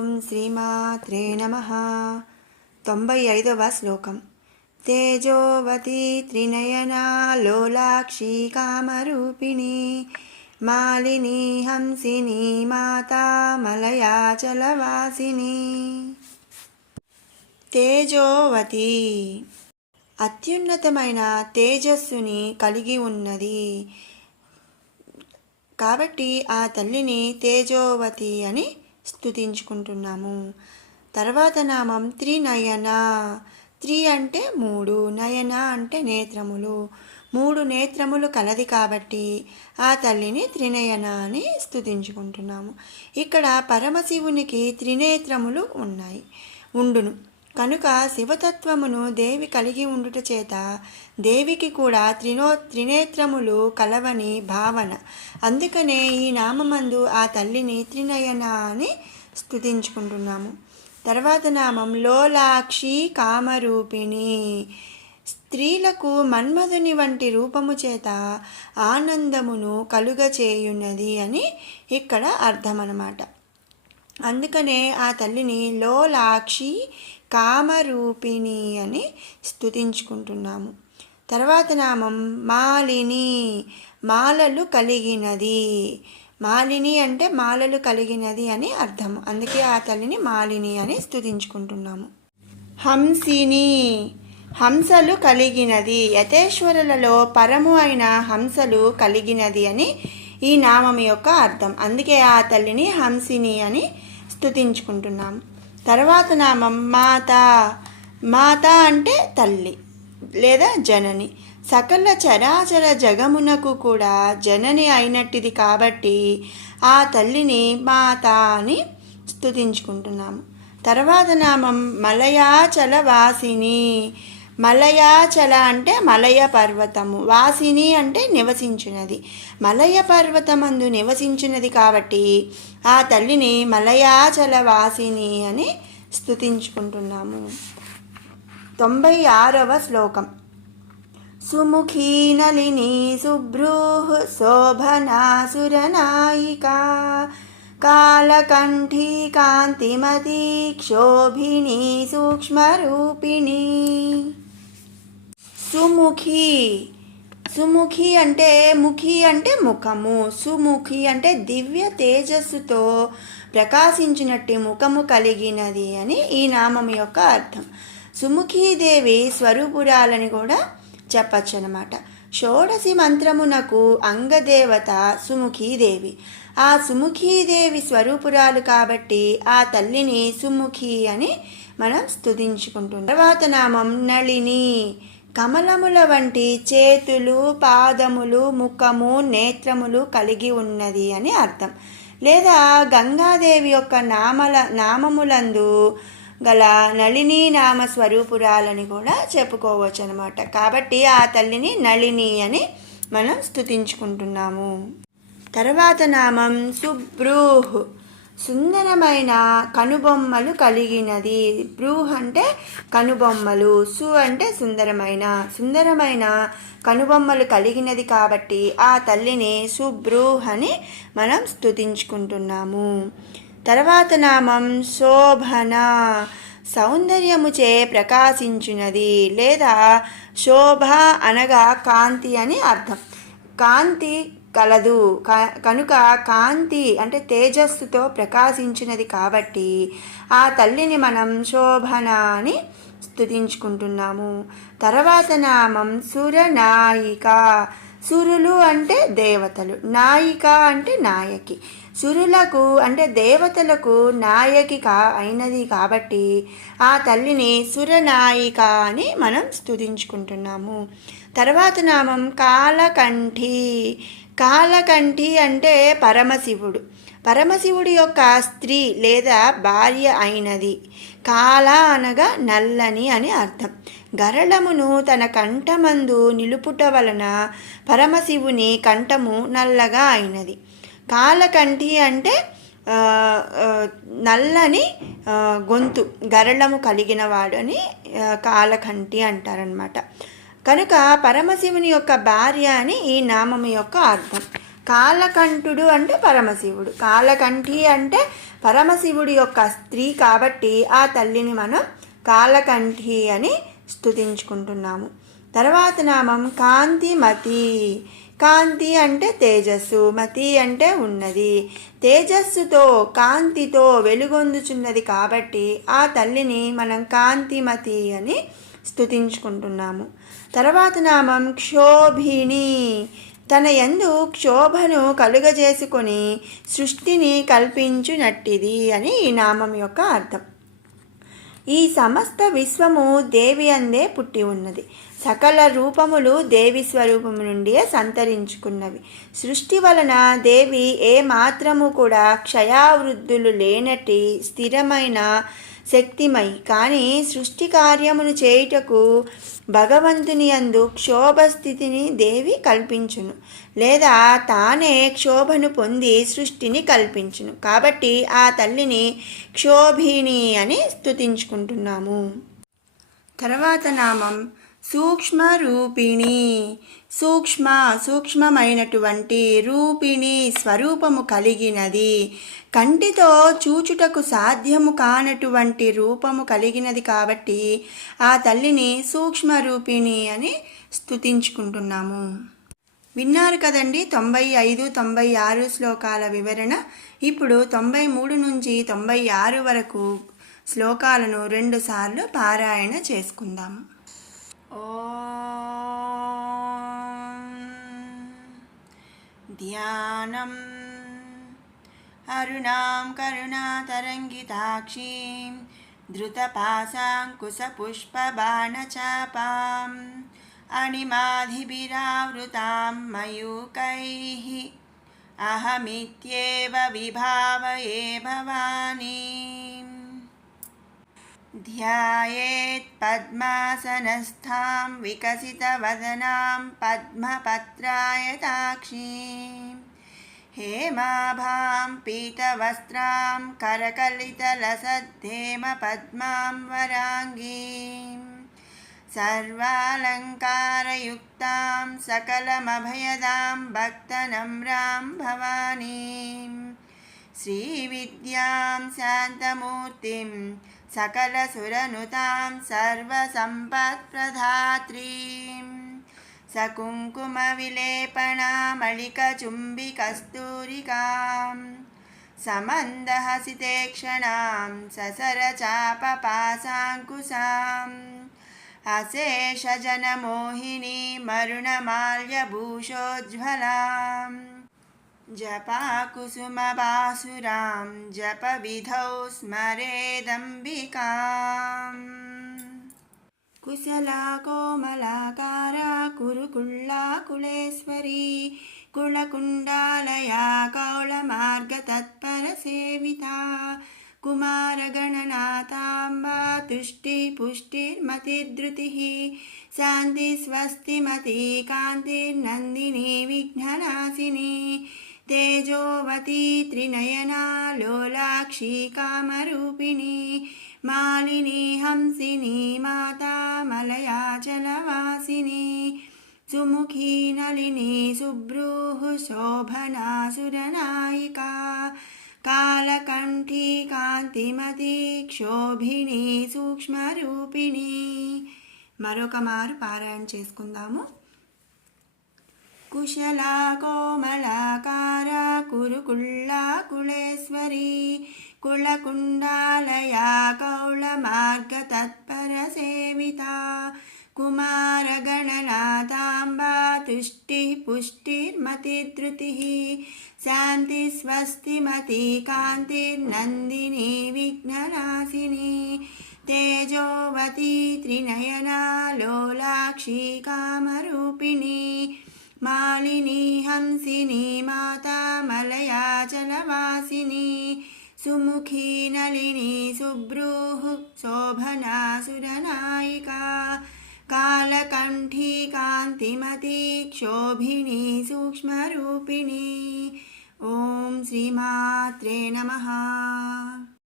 ఓం శ్రీమాత్రే నమః. 95వ శ్లోకం. తేజోవతి త్రినయనా లోలాక్షి కామరూపిణి మాలిని హంసిని మాతా మలయాచలవాసిని. తేజోవతి అత్యున్నతమైన తేజస్సుని కలిగి ఉన్నది కాబట్టి ఆ తల్లిని తేజోవతి అని స్తుతించుకుంటున్నాము. తర్వాత నామం త్రినయన. త్రి అంటే 3, నయన అంటే నేత్రములు. 3 నేత్రములు కలది కాబట్టి ఆ తల్లిని త్రినయన అని స్తుతించుకుంటున్నాము. ఇక్కడ పరమశివునికి త్రినేత్రములు ఉండును కనుక శివతత్వమును దేవి కలిగి ఉండుట చేత దేవికి కూడా త్రినేత్రములు కలవని భావన. అందుకనే ఈ నామందు ఆ తల్లిని త్రినయన అని స్తుతించుకుంటున్నాము. తర్వాత నామం లోలాక్షి కామరూపిణి. స్త్రీలకు మన్మధుని వంటి రూపము చేత ఆనందమును కలుగచేయున్నది అని ఇక్కడ అర్థం అన్నమాట. అందుకనే ఆ తల్లిని లోలాక్షి కామరూపిణి అని స్తుతించుకుంటున్నాము. తర్వాత నామం మాలిని. మాలలు కలిగినది. మాలిని అంటే మాలలు కలిగినది అని అర్థం. అందుకే ఆ తల్లిని మాలిని అని స్తుతించుకుంటున్నాము. హంసిని. హంసలు కలిగినది. యతేశ్వరులలో పరము అయిన హంసలు కలిగినది అని ఈ నామం యొక్క అర్థం. అందుకే ఆ తల్లిని హంసిని అని స్తుతించుకుంటున్నాము. తర్వాత నామం మాత. మాత అంటే తల్లి లేదా జనని. సకల చరాచర జగమునకు కూడా జనని అయినట్టిది కాబట్టి ఆ తల్లిని మాత అని స్తుతించుకుంటున్నాము. తర్వాత నామం మలయాచల వాసిని. మలయాచల అంటే మలయ పర్వతము, వాసిని అంటే నివసించినది. మలయ పర్వతమందు నివసించినది కాబట్టి ఆ తల్లిని మలయాచల వాసిని అని స్తుతించుకుంటున్నాము. 96వ శ్లోకం. సుముఖీ నళిని శుభ్రూః శోభనా సురనాయికా కాళకంఠీ కాంతిమతి క్షోభిణీ సూక్ష్మరూపిణి. సుముఖి. సుముఖి అంటే ముఖి అంటే ముఖము. సుముఖి అంటే దివ్య తేజస్సుతో ప్రకాశించినట్టు ముఖము కలిగినది అని ఈ నామం యొక్క అర్థం. సుముఖీదేవి స్వరూపురాలని కూడా చెప్పచ్చు అన్నమాట. షోడశి మంత్రమునకు అంగదేవత సుముఖీదేవి. ఆ సుముఖీదేవి స్వరూపురాలు కాబట్టి ఆ తల్లిని సుముఖి అని మనం స్తుతించుకుంటున్నాం. తర్వాత నామం నళిని. కమలముల వంటి చేతులు, పాదములు, ముఖము, నేత్రములు కలిగి ఉన్నది అని అర్థం. లేదా గంగాదేవి యొక్క నామములందు గల నళిని నామ స్వరూపురాలని కూడా చెప్పుకోవచ్చు అనమాట. కాబట్టి ఆ తల్లిని నళిని అని మనం స్తుతించుకుంటున్నాము. తర్వాత నామం సుబ్రూహ్. సుందరమైన కనుబొమ్మలు కలిగినది. బ్రూహ్ అంటే కనుబొమ్మలు. సు అంటే సుందరమైన కనుబొమ్మలు కలిగినది కాబట్టి ఆ తల్లిని సుబ్రూహ్ అని మనం స్తుతించుకుంటున్నాము. తర్వాత నామం శోభన. సౌందర్యముచే ప్రకాశించినది లేదా శోభ అనగా కాంతి అని అర్థం. కాంతి కలదు కనుక కాంతి అంటే తేజస్సుతో ప్రకాశించినది కాబట్టి ఆ తల్లిని మనం శోభన అని స్తుతించుకుంటున్నాము. తర్వాత నామం సురనాయిక. సురులు అంటే దేవతలు, నాయిక అంటే నాయకి. సురులకు అంటే దేవతలకు నాయకి అయినది కాబట్టి ఆ తల్లిని సురనాయిక అని మనం స్తుతించుకుంటున్నాము. తర్వాత నామం కాళకంఠి. కాళకంఠి అంటే పరమశివుడు. పరమశివుడి యొక్క స్త్రీ లేదా భార్య అయినది. కాళ అనగా నల్లని అని అర్థం. గరళమును తన కంఠమందు నిలుపుట వలన పరమశివుని కంఠము నల్లగా అయినది. కాళకంఠి అంటే నల్లని గొంతు, గరళము కలిగిన వాడు అని కాళకంఠి అంటారనమాట. కనుక పరమశివుని యొక్క భార్య అని ఈ నామము యొక్క అర్థం. కాలకంఠుడు అంటే పరమశివుడు. కాలకంఠి అంటే పరమశివుడి యొక్క స్త్రీ కాబట్టి ఆ తల్లిని మనం కాలకంఠి అని స్తుతించుకుంటున్నాము. తర్వాత నామం కాంతిమతి. కాంతి అంటే తేజస్సు, మతి అంటే ఉన్నది. తేజస్సుతో కాంతితో వెలుగొందుచున్నది కాబట్టి ఆ తల్లిని మనం కాంతిమతి అని స్తుతించుకుంటున్నాము. తర్వాత నామం క్షోభిణి. తన యందు క్షోభను కలుగజేసుకొని సృష్టిని కల్పించునట్టిది అని ఈ నామం యొక్క అర్థం. ఈ సమస్త విశ్వము దేవి అందే పుట్టి ఉన్నది. సకల రూపములు దేవి స్వరూపము నుండి సంతరించుకున్నవి. సృష్టి వలన దేవి ఏ మాత్రము కూడా క్షయావృద్ధులు లేనటి స్థిరమైన శక్తిమయి. కానీ సృష్టి కార్యమును చేయుటకు భగవంతుని యందు క్షోభస్థితిని దేవి కల్పించును, లేదా తానే క్షోభను పొంది సృష్టిని కల్పించును. కాబట్టి ఆ తల్లిని క్షోభిణి అని స్తుతించుకుంటున్నాము. తర్వాత నామం సూక్ష్మరూపిణి. సూక్ష్మమైనటువంటి రూపిణి స్వరూపము కలిగినది. కంటితో చూచుటకు సాధ్యము కానటువంటి రూపము కలిగినది కాబట్టి ఆ తల్లిని సూక్ష్మరూపిణి అని స్తుతించుకుంటున్నాము. విన్నారు కదండి 95, 96 శ్లోకాల వివరణ. ఇప్పుడు 93 నుంచి 96 వరకు శ్లోకాలను 2 సార్లు పారాయణ చేసుకుందాము. ధ్యానం అరుణాం కరుణాతరంగితాక్షీం ధృతపాశాంకుశపుష్పబాణచాపాం అణిమాధిభిరావృతాం మయూకైః అహమిత్యేవ విభావయే భవానీం. ధ్యాయేత్ పద్మాసనస్థాం వికసితవదనాం పద్మపత్రాయతాక్షీం హేమాభాం పీతవస్త్రాం కరకలితలసద్ధేమ పద్మాం వరాంగీం సర్వాలంకారయుక్తాం సకలమభయదాం భక్తనమ్రాం భవానీం శ్రీవిద్యాం శాంతమూర్తిం సకలసురనుతాం సర్వసంపత్ప్రదాత్రీం సకుంకుమవిలేపనామళికచుంబికస్తూరికాం సమందహసితేక్షణాం ససరచాపపాశాంకుశాం అశేషజనమోహినీమరుణమాల్యభూషోజ్వలాం జపాకుసుమబాసురాం జపవిధౌ స్మరేదంబికాం. కుశలా కోమలాకారా కురుకుళ్ళాకులేశ్వరీ కుళకుండాలయా కౌళమార్గతత్పరసేవితా కుమారగణనాథాంబా తుష్టిపుష్టిర్మతిర్ధృతిః శాంతి స్వస్తిమతి కాంతిర్నందిని విఘ్ననాశిని తేజోవతి త్రినయనా లోలాక్షి కామరూపిణి మాలిని హంసిని మాతా మలయాచలవాసిని సుముఖీ నళిని సుభ్రూః శోభనా సురనాయికా కాలకంఠీ కాంతిమతి క్షోభిణి సూక్ష్మరూపిణి. మరొక మారు పారాయణ చేసుకుందాము. కుశలా కోమలాకారా కురుకుళ్ళాకుళేశ్వరీ కుళకుండాలయా కౌళమార్గతత్పరసేవితా కుమారగణనాథాంబా తుష్టిపుష్టిర్మతిర్ధృతిః శాంతి స్వస్తిమతి కాంతిర్నందిని విఘ్ననాశిని తేజోవతి త్రినయనా లోలాక్షి కామరూపిణి మాలిని హంసిని మాతా మలయాచలవాసిని సుముఖీ నళిని సుభ్రూః శోభనా సురనాయికా కాలకంఠీ కాంతిమతి క్షోభిణి సూక్ష్మరూపిణి. ఓం శ్రీమాత్రే నమః.